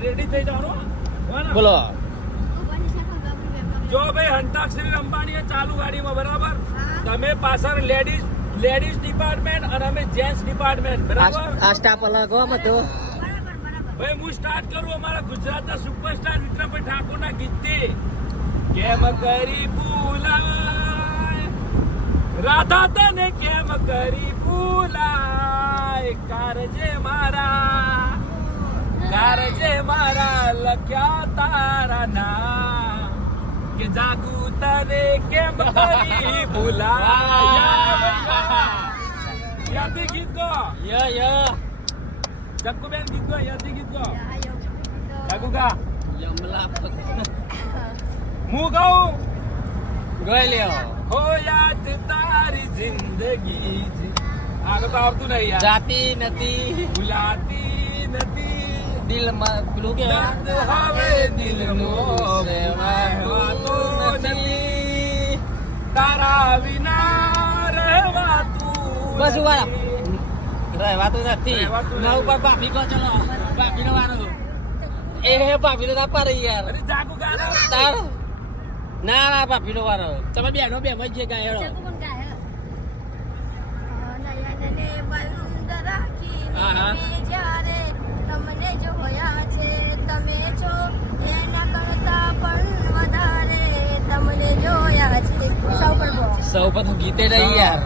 Ready થઈ જવાનું બોલો જો ભાઈ અંતાક્ષરી રમવાની ચાલુ ગાડીમાં બરાબર તમે પાછળ લેડીઝ ડિપાર્ટમેન્ટ અને અમે જેન્ટ્સ ડિપાર્ટમેન્ટ બરાબર આ સ્ટાફ અલગ હો બધો ભાઈ હું સ્ટાર્ટ કરું અમારા ગુજરાતના સુપરસ્ટાર વિક્રમભાઈ ઠાકોરના ગીતથી કેમ કરી ભૂલાય રાધા તને કેમ કરી ભૂલાય કારજે મારા લખ્યા તારા નામ કે જાગુ તને કેમ કરી ભૂલાય યાદી ગીત ગો જક્કુબેન ગીત ગો યાદી ગીત ગો જાગુ ગા યમલા હું ગાઉં ગઈ લ્યો હો યાદ તારી જિંદગી આગળ તો આવતું નહીં યાર જાતી નથી ભૂલાતી નથી દિલમાં પેલું કે દર્દ હવે દિલનો રહેવાતો નથી તારા વિના રહેવાતું બસ ઉભા રહેવાતું નથી રહેવાતું ના નથી. ઉપર ભાભી કો ચલો ભાભી નો વારો એ ભાભી તો ના પાડે યાર અરે જાગુ ગાના તાર ના ભાભી નો વારો તમે બેનો બે માં જે ગાયડો હા, હા. તમને જોયા છે તમે છો એના કરતા પણ વધારે તમને જોયા છે સૌ પર સૌ બધું ગીતે રહી યાર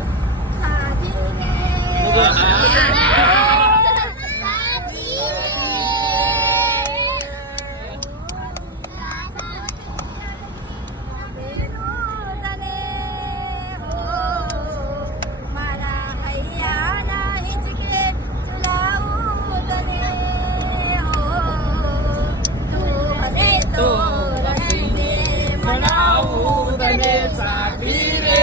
મનાવું તને સાથી રે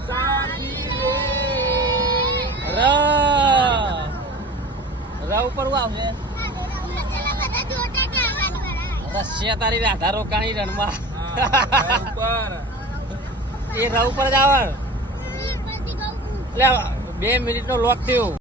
સાથી રે ર ઉપર હું આવે રશિયા તારી રાધા રોકાણી રણમાં ઉપર એ ર ઉપર જ આવે એટલે 2 મિનિટ નો લોક થયો